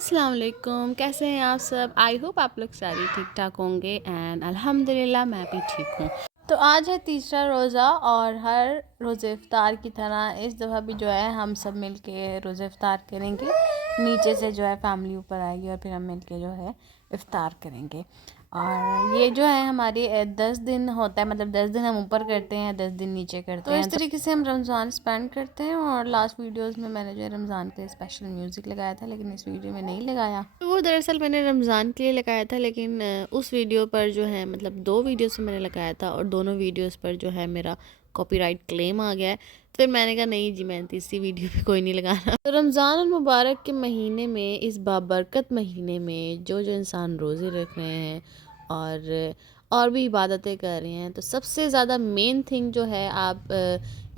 अस्सलाम वालेकुम, कैसे हैं आप सब। आई होप आप लोग सारे ठीक ठाक होंगे एंड अल्हम्दुलिल्लाह मैं भी ठीक हूँ। तो आज है तीसरा रोज़ा और हर रोज़े इफ्तार की तरह इस दफ़ा भी जो है हम सब मिल के रोज़े इफ्तार करेंगे। नीचे से जो है फैमिली ऊपर आएगी और फिर हम मिल के जो है इफ्तार करेंगे। और ये जो है हमारी 10 दिन होता है, मतलब 10 दिन हम ऊपर करते हैं, 10 दिन नीचे करते हैं। तो इस तरीके से हम रमज़ान स्पेंड करते हैं। और लास्ट वीडियोस में मैंने जो है रमज़ान के स्पेशल म्यूज़िक लगाया था, लेकिन इस वीडियो में नहीं लगाया। तो वो दरअसल मैंने रमज़ान के लिए लगाया था, लेकिन उस वीडियो पर जो है मतलब 2 वीडियोस से मैंने लगाया था और दोनों वीडियोस पर जो है मेरा कॉपीराइट क्लेम आ गया है। फिर मैंने कहा नहीं जी, मैं तीसरी वीडियो पे कोई नहीं लगाना। तो रमज़ान मुबारक के महीने में, इस बाबरकत महीने में जो जो इंसान रोज़े रख रहे हैं और भी इबादतें कर रहे हैं, तो सबसे ज़्यादा मेन थिंग जो है, आप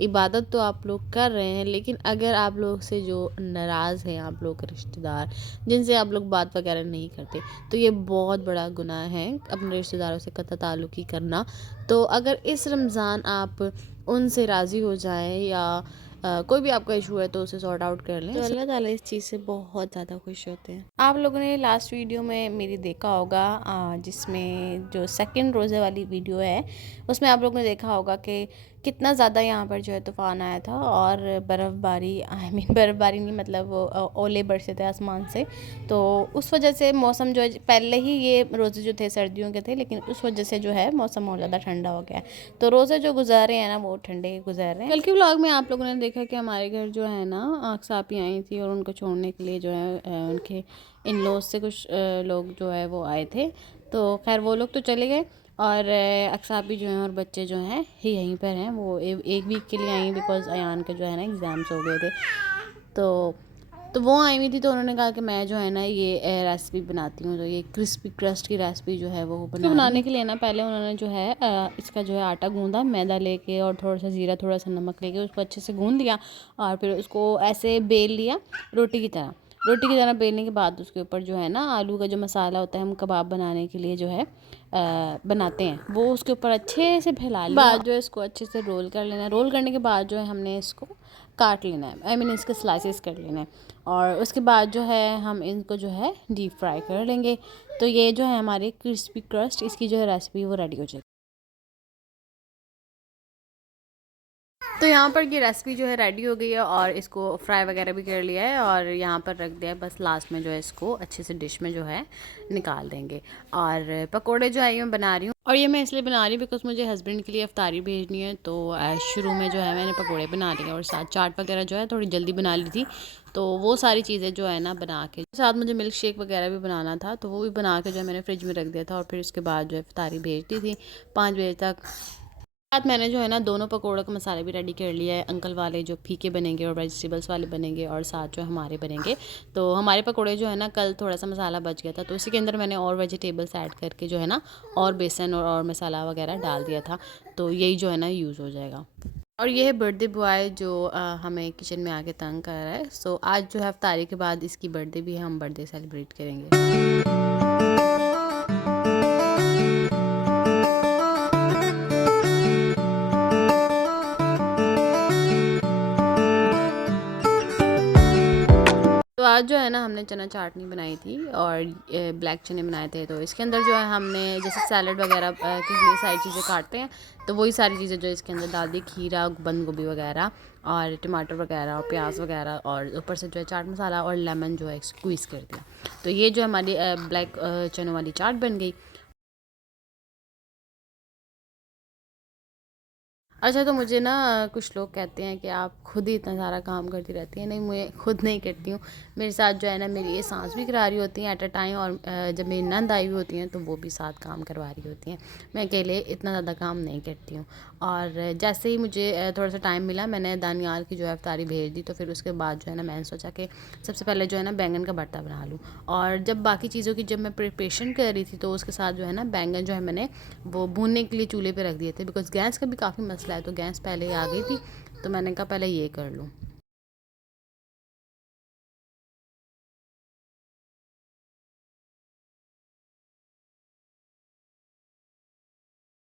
इबादत तो आप लोग कर रहे हैं, लेकिन अगर आप लोग से जो नाराज़ हैं, आप लोग के रिश्तेदार जिनसे आप लोग बात वगैरह नहीं करते, तो ये बहुत बड़ा गुनाह है अपने रिश्तेदारों से कतई ताल्लुक़ी करना। तो अगर इस रमज़ान आप उनसे राज़ी हो जाएं या कोई भी आपका इशू है तो उसे सॉर्ट आउट कर लें, तो अल्लाह ताला इस चीज़ से बहुत ज़्यादा खुश होते हैं। आप लोगों ने लास्ट वीडियो में मेरी देखा होगा, जिसमें जो सेकंड रोज़े वाली वीडियो है उसमें आप लोगों ने देखा होगा कि कितना ज़्यादा यहाँ पर जो है तूफ़ान आया था और बर्फ़बारी, आई मीन बर्फ़बारी नहीं, मतलब वो ओले बरसे थे आसमान से। तो उस वजह से मौसम जो है, पहले ही ये रोज़े जो थे सर्दियों के थे, लेकिन उस वजह से जो है मौसम और ज़्यादा ठंडा हो गया है। तो रोज़े जो गुजारे हैं ना, वो ठंडे गुजार रहे हैं। कल के व्लॉग में आप लोगों ने देखा कि हमारे घर जो है ना अक्सापी आई थी और उनको छोड़ने के लिए जो है उनके इन लॉज से कुछ लोग जो है वो आए थे। तो खैर वो लोग तो चले गए और अक्सापी जो हैं और बच्चे जो हैं ही यहीं पर हैं। वो एक वीक के लिए आई हैं, बिकॉज़ अयान के जो है ना एग्ज़ाम्स हो गए थे। तो वो आई हुई थी, तो उन्होंने कहा कि मैं जो है ना ये रेसिपी बनाती हूँ। तो ये क्रिस्पी क्रस्ट की रेसिपी जो है वो बनाने के लिए ना, पहले उन्होंने जो है इसका जो है आटा गूँधा, मैदा लेके और थोड़ा सा ज़ीरा, थोड़ा सा नमक लेके उसको अच्छे से गूँध लिया और फिर उसको ऐसे बेल लिया रोटी की तरह। रोटी की तरह बेलने के बाद उसके ऊपर जो है ना आलू का जो मसाला होता है, हम कबाब बनाने के लिए जो है बनाते हैं, वो उसके ऊपर अच्छे से फैला लिया। बाद जो है इसको अच्छे से रोल कर लेना है। रोल करने के बाद जो है हमने इसको काट लेना है, आई मीन इसके स्लाइसेस कर लेना है। और उसके बाद जो है हम इनको जो है डीप फ्राई कर लेंगे। तो ये जो है हमारी क्रिस्पी क्रस्ट, इसकी जो है रेसिपी वो रेडी हो जाएगी। तो यहाँ पर ये रेसिपी जो है रेडी हो गई है और इसको फ्राई वगैरह भी कर लिया है और यहाँ पर रख दिया है। बस लास्ट में जो है इसको अच्छे से डिश में जो है निकाल देंगे। और पकोड़े जो है ये मैं बना रही हूँ, और ये मैं इसलिए बना रही हूँ बिकॉज मुझे हस्बैंड के लिए इफ्तारी भेजनी है। तो शुरू में जो है मैंने पकोड़े बना लिए और साथ चाट वगैरह जो है थोड़ी जल्दी बना ली थी। तो वो सारी चीज़ें जो है ना बना के, साथ मुझे मिल्क शेक वगैरह भी बनाना था, तो वो भी बना के जो है मैंने फ्रिज में रख दिया था। और फिर उसके बाद जो है इफ्तारी भेज दी थी 5 बजे तक। साथ मैंने जो है ना दोनों पकौड़ों का मसाला भी रेडी कर लिया है। अंकल वाले जो फीके बनेंगे और वेजिटेबल्स वाले बनेंगे, और साथ जो हमारे बनेंगे। तो हमारे पकौड़े जो है ना, कल थोड़ा सा मसाला बच गया था, तो उसी के अंदर मैंने और वेजिटेबल्स ऐड करके जो है ना और बेसन और मसाला वगैरह डाल दिया था। तो यही जो है ना यूज़ हो जाएगा। और ये है बर्थडे बॉय जो हमें किचन में आके तंग कर रहा है। सो आज जो है इफ्तारी के बाद इसकी बर्थडे भी है, हम बर्थडे सेलिब्रेट करेंगे। तो आज जो है ना हमने चना चाटनी बनाई थी और ब्लैक चने बनाए थे। तो इसके अंदर जो है हमने जैसे सैलड वगैरह के लिए सारी चीज़ें काटते हैं, तो वही सारी चीज़ें जो इसके अंदर डाल दी, खीरा, बंद गोभी वगैरह और टमाटर वगैरह और प्याज वगैरह, और ऊपर से जो है चाट मसाला और लेमन जो है स्क्वीज़ कर दिया। तो ये जो हमारी ब्लैक चनों वाली चाट बन गई। अच्छा, तो मुझे ना कुछ लोग कहते हैं कि आप खुद ही इतना सारा काम करती रहती हैं। नहीं, मैं खुद नहीं करती हूँ। मेरे साथ जो है ना मेरी ये सास भी करा रही होती हैं एट अ टाइम, और जब मेरी नंद आई हुई होती हैं तो वो भी साथ काम करवा रही होती हैं। मैं अकेले इतना ज़्यादा काम नहीं करती हूँ। और जैसे ही मुझे थोड़ा सा टाइम मिला, मैंने दानियाल की जो है इफ्तारी भेज दी। तो फिर उसके बाद जो है ना मैंने सोचा कि सबसे पहले जो है ना बैंगन का भरता बना लूँ। और जब बाकी चीज़ों की जब मैं प्रिपरेशन कर रही थी, तो उसके साथ जो है ना बैंगन जो है मैंने वो भूनने के लिए चूल्हे पे रख दिए थे, बिकॉज़ गैस का भी काफ़ी मसला है। तो गैस पहले ही आ गई थी, तो मैंने कहा पहले ये कर लूँ।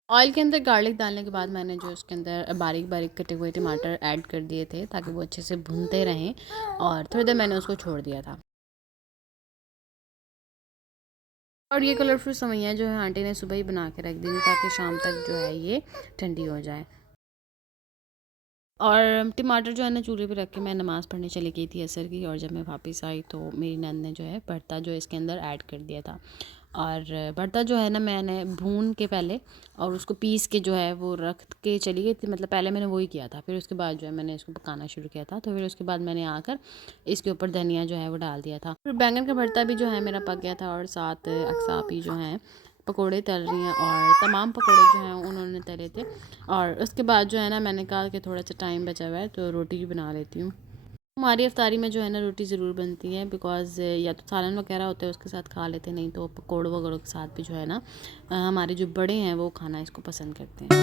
ऑयल के अंदर गार्लिक डालने के बाद मैंने जो उसके अंदर बारीक बारीक कटे हुए टमाटर ऐड कर दिए थे, ताकि वो अच्छे से भूनते रहें, और थोड़ी देर मैंने उसको छोड़ दिया था। और ये कलरफुल सेवइयाँ जो है आंटी ने सुबह ही बना के रख दी थी ताकि शाम तक जो है ये ठंडी हो जाए। और टमाटर जो है ना चूल्हे पे रख के मैं नमाज़ पढ़ने चली गई थी असर की, और जब मैं वापस आई तो मेरी नंद ने जो है भरता जो है इसके अंदर ऐड कर दिया था। और भरता जो है ना मैंने भून के पहले और उसको पीस के जो है वो रख के चली गई थी, मतलब पहले मैंने वही किया था, फिर उसके बाद जो है मैंने इसको पकाना शुरू किया था। तो फिर उसके बाद मैंने आकर इसके ऊपर धनिया जो है वो डाल दिया था। फिर बैंगन का भरता भी जो है मेरा पक गया था, और साथ अक्सापी जो हैं पकोड़े तल रही हैं, और तमाम पकोड़े जो हैं उन्होंने तले थे। और उसके बाद जो है ना मैंने कहा कि थोड़ा सा टाइम बचा हुआ है तो रोटी भी बना लेती हूँ। हमारी इफ्तारी में जो है ना रोटी ज़रूर बनती है, बिकॉज़ या तो सालन वगैरह होते हैं उसके साथ खा लेते हैं, नहीं तो पकोड़े वगैरह के साथ भी जो है ना हमारे जो बड़े हैं वो खाना इसको पसंद करते हैं।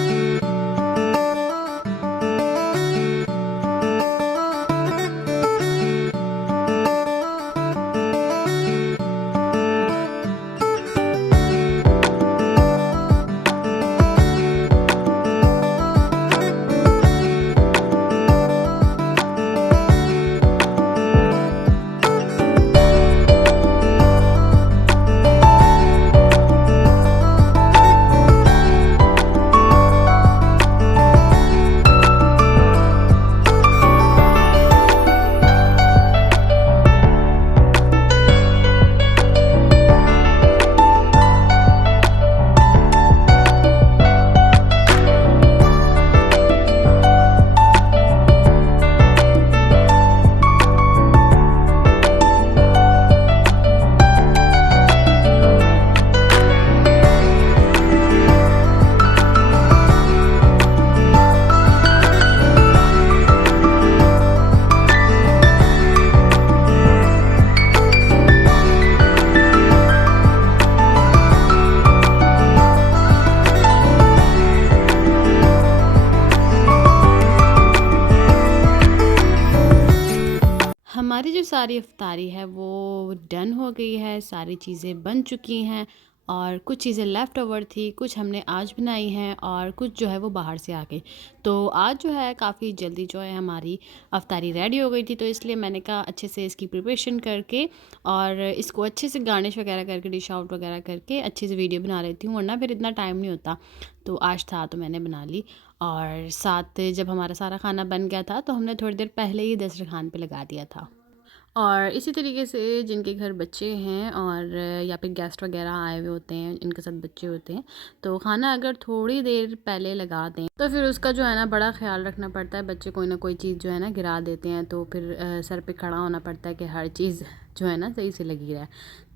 हमारी जो सारी इफ्तारी है वो डन हो गई है, सारी चीज़ें बन चुकी हैं, और कुछ चीज़ें लेफ़्ट ओवर थी, कुछ हमने आज बनाई हैं और कुछ जो है वो बाहर से आ गई। तो आज जो है काफ़ी जल्दी जो है हमारी इफ्तारी रेडी हो गई थी, तो इसलिए मैंने कहा अच्छे से इसकी प्रिपरेशन करके और इसको अच्छे से गार्निश वगैरह करके डिश आउट वगैरह करके अच्छे से वीडियो बना लेती हूँ, वरना फिर इतना टाइम नहीं होता। तो आज था तो मैंने बना ली। और साथ जब हमारा सारा खाना बन गया था तो हमने थोड़ी देर पहले ही दस्तरखान पे लगा दिया था। और इसी तरीके से जिनके घर बच्चे हैं और या फिर गेस्ट वगैरह आए हुए होते हैं, इनके साथ बच्चे होते हैं, तो खाना अगर थोड़ी देर पहले लगा दें तो फिर उसका जो है ना बड़ा ख्याल रखना पड़ता है। बच्चे कोई ना कोई चीज़ जो है ना गिरा देते हैं, तो फिर सर पे खड़ा होना पड़ता है कि हर चीज़ जो है ना सही से लगी रहे।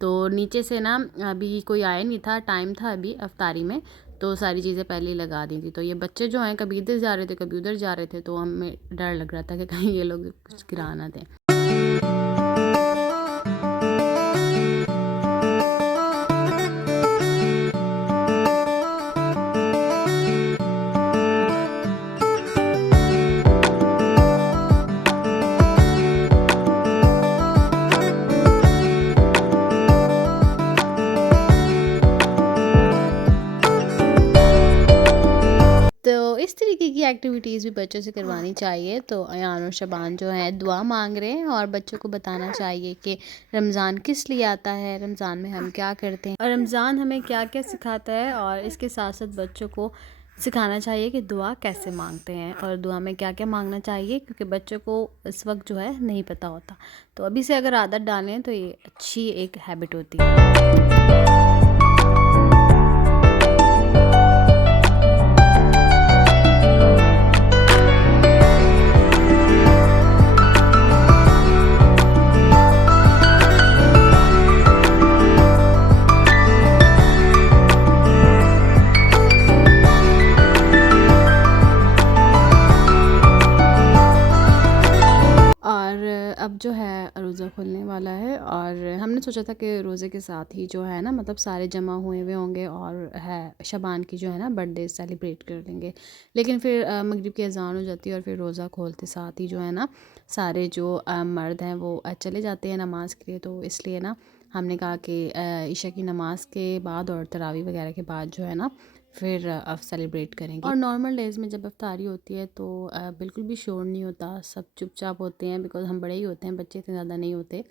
तो नीचे से ना अभी कोई आया नहीं था, टाइम था अभी अफ्तारी में, तो सारी चीज़ें पहले ही लगा दी थी। तो ये बच्चे जो हैं कभी इधर जा रहे थे कभी उधर जा रहे थे, तो हमें डर लग रहा था कि कहीं ये लोग कुछ गिरा ना दें। तो इस तरीके की एक्टिविटीज़ भी बच्चों से करवानी चाहिए। तो अयान और शबान जो हैं दुआ मांग रहे हैं, और बच्चों को बताना चाहिए कि रमज़ान किस लिए आता है, रमज़ान में हम क्या करते हैं और रमज़ान हमें क्या क्या सिखाता है। और इसके साथ साथ बच्चों को सिखाना चाहिए कि दुआ कैसे मांगते हैं और दुआ में क्या क्या मांगना चाहिए, क्योंकि बच्चों को इस वक्त जो है नहीं पता होता। तो अभी से अगर आदत डालें तो ये अच्छी एक हैबिट होती है। और अब जो है रोज़ा खुलने वाला है, और हमने सोचा था कि रोज़े के साथ ही जो है ना मतलब सारे जमा हुए हुए होंगे और है शबान की जो है ना बर्थडे सेलिब्रेट कर लेंगे। लेकिन फिर मगरिब की अज़ान हो जाती है और फिर रोज़ा खोलते साथ ही जो है ना सारे जो मर्द हैं वो चले जाते हैं नमाज़ के लिए। तो इसलिए ना हमने कहा कि इशा की नमाज़ के बाद और तरावी वगैरह के बाद जो है ना फिर सेलिब्रेट करेंगे। और नॉर्मल डेज़ में जब इफ्तारी होती है तो बिल्कुल भी शोर नहीं होता, सब चुपचाप होते हैं, बिकॉज़ हम बड़े ही होते हैं, बच्चे इतने ज़्यादा नहीं होते,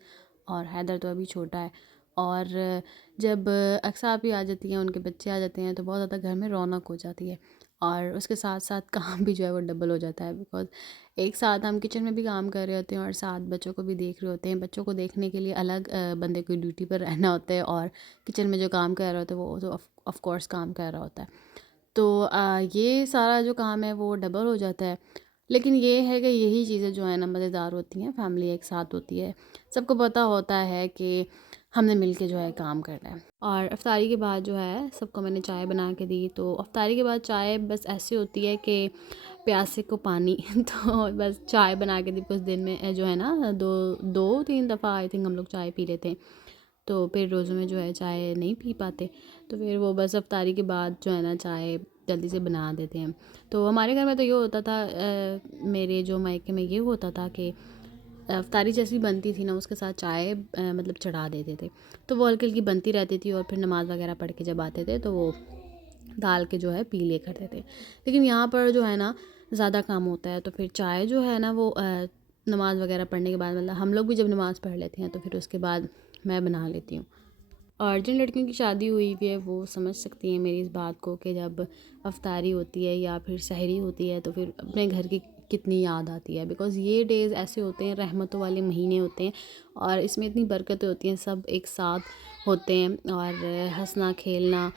और हैदर तो अभी छोटा है। और जब अक्सा भी आ जाती हैं, उनके बच्चे आ जाते हैं, तो बहुत ज़्यादा घर में रौनक हो जाती है। और उसके साथ साथ काम भी जो है वो डबल हो जाता है, बिकॉज़ एक साथ हम किचन में भी काम कर रहे होते हैं और साथ बच्चों को भी देख रहे होते हैं। बच्चों को देखने के लिए अलग बंदे को ड्यूटी पर रहना होता है, और किचन में जो काम कर रहा होता है वो तो ऑफ कोर्स काम कर रहा होता है। तो ये सारा जो काम है वो डबल हो जाता है। लेकिन ये है कि यही चीज़ें जो है ना मज़ेदार होती हैं, फैमिली एक साथ होती है। सबको पता होता है कि हमने मिल के जो है काम करना है। और इफ्तारी के बाद जो है सबको मैंने चाय बना के दी। तो इफ्तारी के बाद चाय बस ऐसी होती है कि प्यासे को पानी तो बस चाय बना के दी। कुछ दिन में जो है ना दो तीन दफ़ा आई थिंक हम लोग चाय पी लेते हैं। तो फिर रोज़ों में जो है चाय नहीं पी पाते, तो फिर वो बस इफ्तारी के बाद जो है ना चाय जल्दी से बना देते हैं। तो हमारे घर में तो ये होता था, मेरे जो मायके में ये होता था कि इफ्तारी जैसी बनती थी ना उसके साथ चाय मतलब चढ़ा देते थे। तो वो हल्की हल्की बनती रहती थी, और फिर नमाज़ वगैरह पढ़ के जब आते थे तो वो डाल के जो है पी लिया करते थे। लेकिन यहाँ पर जो है ना ज़्यादा काम होता है, तो फिर चाय जो है ना वो नमाज़ वगैरह पढ़ने के बाद, मतलब हम लोग भी जब नमाज़ पढ़ लेते हैं तो फिर उसके बाद मैं बना लेती हूँ। और जिन लड़कियों की शादी हुई हुई है वो समझ सकती हैं मेरी इस बात को कि जब अफ्तारी होती है या फिर सहरी होती है तो फिर अपने घर की कितनी याद आती है। बिकॉज़ ये डेज़ ऐसे होते हैं, रहमतों वाले महीने होते हैं, और इसमें इतनी बरकतें होती हैं, सब एक साथ होते हैं और हंसना खेलना।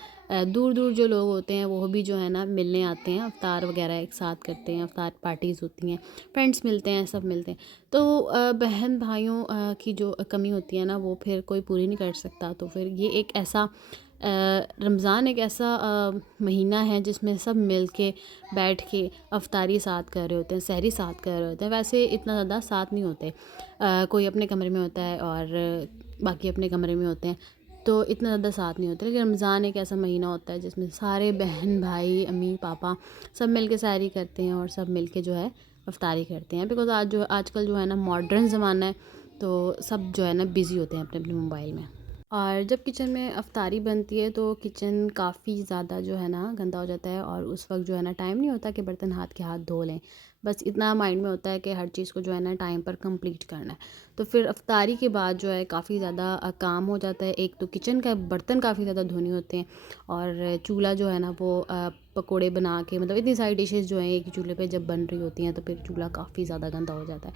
दूर दूर जो लोग होते हैं वो भी जो है ना मिलने आते हैं, अफ्तार वगैरह एक साथ करते हैं, अफ्तार पार्टीज़ होती हैं, फ्रेंड्स मिलते हैं, सब मिलते हैं। तो बहन भाइयों की जो कमी होती है ना वो फिर कोई पूरी नहीं कर सकता। तो फिर ये एक ऐसा रमज़ान एक ऐसा महीना है जिसमें सब मिल के बैठ के अफ्तारी साथ कर रहे होते हैं, सहरी साथ कर रहे होते हैं। वैसे इतना ज़्यादा साथ नहीं होते, कोई अपने कमरे में होता है और बाकी अपने कमरे में होते हैं, तो इतना ज़्यादा साथ नहीं होते। लेकिन रमज़ान एक ऐसा महीना होता है जिसमें सारे बहन भाई अम्मी पापा सब मिल के सहरी करते हैं और सब मिल के जो है अफ्तारी करते हैं। बिकॉज़ आजकल जो है ना मॉडर्न ज़माना है, तो सब जो है ना बिज़ी होते हैं अपने अपने मोबाइल में। और जब किचन में अफ्तारी बनती है तो किचन काफ़ी ज़्यादा जो है ना गंदा हो जाता है, और उस वक्त जो है ना टाइम नहीं होता कि बर्तन हाथ के हाथ धो लें। बस इतना माइंड में होता है कि हर चीज़ को जो है ना टाइम पर कंप्लीट करना है। तो फिर अफ्तारी के बाद जो है काफ़ी ज़्यादा काम हो जाता है। एक तो किचन का बर्तन काफ़ी ज़्यादा धोने होते हैं, और चूल्हा जो है ना वो पकोड़े बना के, मतलब इतनी सारी डिशेज़ जो हैं एक ही चूल्हे पे जब बन रही होती हैं तो फिर चूल्हा काफ़ी ज़्यादा गंदा हो जाता है।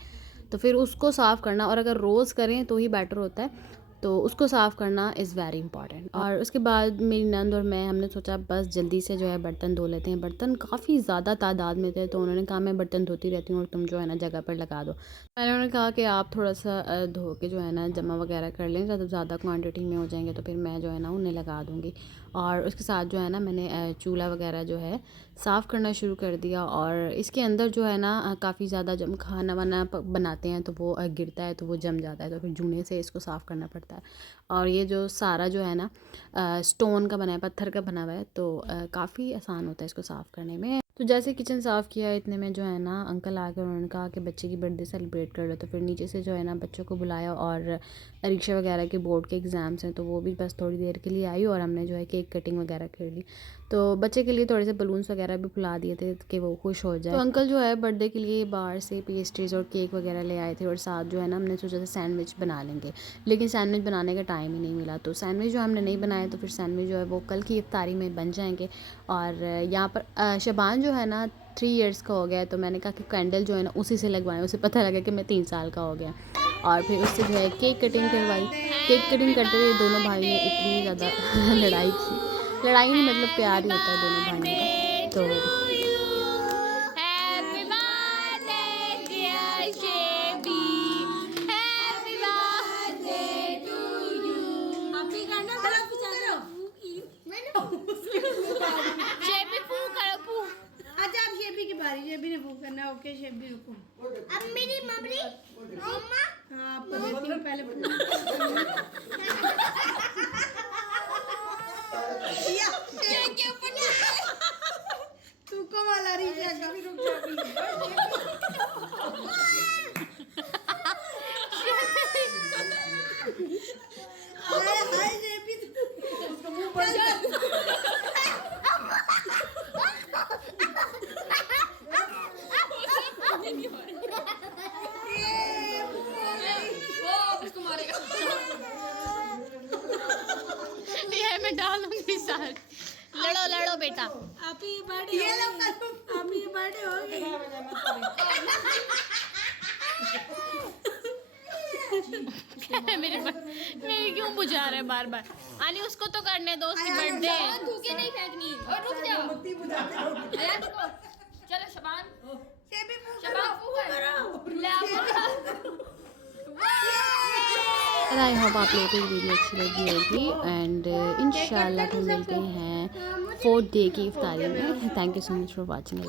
तो फिर उसको साफ़ करना, और अगर रोज़ करें तो ही बेटर होता है, तो उसको साफ़ करना इज़ वेरी इंपॉर्टेंट। और उसके बाद मेरी नंद और मैं हमने सोचा बस जल्दी से जो है बर्तन धो लेते हैं। बर्तन काफ़ी ज़्यादा तादाद में थे, तो उन्होंने कहा मैं बर्तन धोती रहती हूँ और तुम जो है ना जगह पर लगा दो। मैंने उन्हें कहा कि आप थोड़ा सा धो के जो है ना जमा वगैरह कर लें, ज़्यादा ज़्यादा क्वांटिटी में हो जाएंगे तो फिर मैं जो है ना उन्हें लगा दूँगी। और उसके साथ जो है ना मैंने चूल्हा वगैरह जो है साफ़ करना शुरू कर दिया। और इसके अंदर जो है ना काफ़ी ज़्यादा जब खाना वाना बनाते हैं तो वो गिरता है, तो वो जम जाता है, तो फिर जूने से इसको साफ़ करना पड़ता है। और ये जो सारा जो है ना स्टोन का बना है, पत्थर का बना हुआ है, तो काफ़ी आसान होता है इसको साफ़ करने में। तो जैसे किचन साफ़ किया इतने में जो है ना अंकल आकर उन्होंने कहा कि बच्चे की बर्थडे सेलिब्रेट कर लो। तो फिर नीचे से जो है ना बच्चों को बुलाया, और परीक्षा वगैरह के बोर्ड के एग्ज़ाम्स हैं तो वो भी बस थोड़ी देर के लिए आई, और हमने जो है केक कटिंग वगैरह कर ली। तो बच्चे के लिए थोड़े से बलून्स वगैरह भी फुला दिए थे कि वो खुश हो जाए। तो अंकल जो है बर्थडे के लिए बाहर से पेस्ट्रीज़ और केक वगैरह ले आए थे, और साथ जो है ना हमने सोचा था सैंडविच बना लेंगे, लेकिन सैंडविच बनाने का टाइम ही नहीं मिला। तो सैंडविच जो हमने नहीं बनाए, तो फिर सैंडविच जो है वो कल की इफ्तारी में बन जाएंगे। और यहाँ पर शबान जो है ना 3 इयर्स का हो गया है, तो मैंने कहा कि कैंडल जो है ना उसी से लगवाएं। उसे पता लगा कि मैं 3 साल का हो गया, और फिर उससे जो है केक कटिंग करवाई। केक कटिंग करते हुए दोनों भाई ने इतनी ज़्यादा लड़ाई की, लड़ाई नहीं मतलब प्यार ही होता है दोनों भाइयों का। तो happy birthday dear Shebi, happy birthday to you. अभी गाना बजा करो, शेबी फू करो फू। अच्छा अब शेबी की बारी, शेबी ने फू करना। ओके शेबी रुको, अब मेरी मम्मी मम्मा। हाँ पहले तू को वाला रही है कभी रुक हाय हाय जेबी उसका मुंह बंद कर। वो इसको मारेगा। मैं डालूंगी सारे। लड़ो लड़ो बेटा। अभी बड़े अभी बड़े हो गए। मेरी क्यों बुझा रहे बार बार। आनी उसको तो करने दो, उसकी बर्थडे। थूके नहीं फेंकनी और रुक जाओ। आया रुको। चलो शबान शबान फूक ले And I hope आप लोगों को ये वीडियो अच्छी लगी होगी एंड इंशाल्लाह हम मिलते हैं 4th डे की इफ्तारी में। Thank you so much for watching.